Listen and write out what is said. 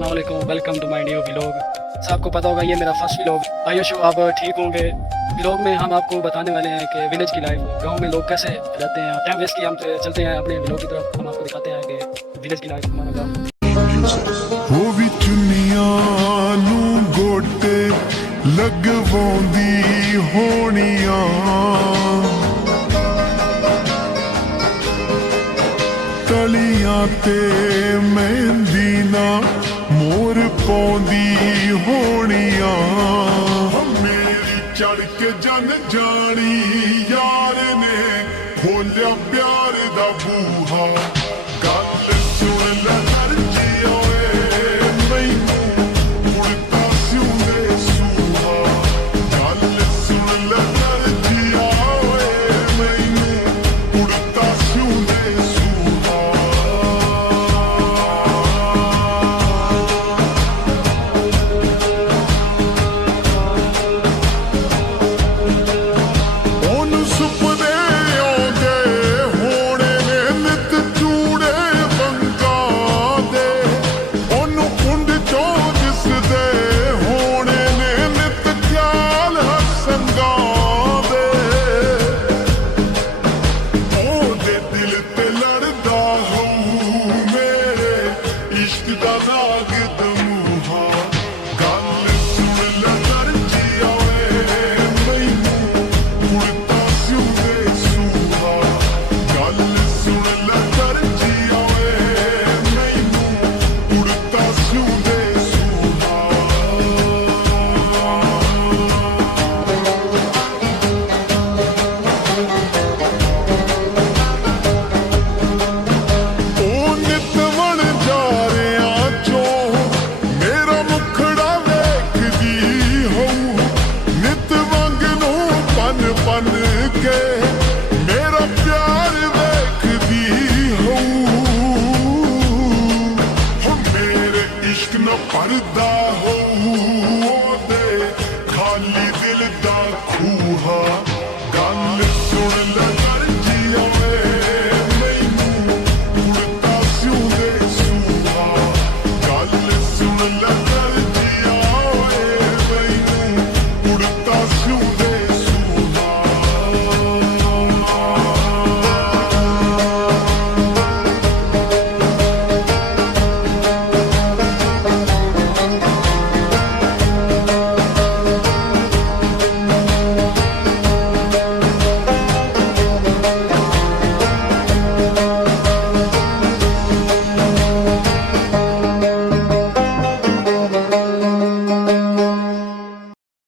अस्सलाम वालेकुम, welcome to my new vlog. आपको पता होगा ये मेरा फर्स्ट व्लॉग। आई शो आप ठीक होंगे। व्लॉग में हम आपको बताने वाले हैं कि विलेज की लाइफ, गांव में लोग कैसे रहते हैं। टाइम वेस्ट किया हम चलते हैं अपने व्लॉग की तरफ। हम आपको दिखाते हैं कि विलेज की लाइफ हमारा गाँव। ਉਹ ਵੀ ਚੁੰਨੀਆਂ ਨੂੰ ਗੋਟੇ ਲਗਵਾਉਂਦੀ ਹੋਣੀਆਂ ਤਲੀਆਂ ਤੇ ਮਹਿੰਦੀ ਨਾ ਮੋਰ ਪਾਉਂਦੀ ਹੋਣੀਆਂ ਮੇਰੀ ਚੜ ਕੇ ਜਨ ਜਾਣੀ ਯਾਰ ਨੇ ਖੋਲਿਆ ਪਿਆਰ ਦਾ ਬੂਹਾ ਗੱਲ ਸੁਣ ਲੈ मेरा प्यार देखदी हो मेरे इश्क न पर्दा हो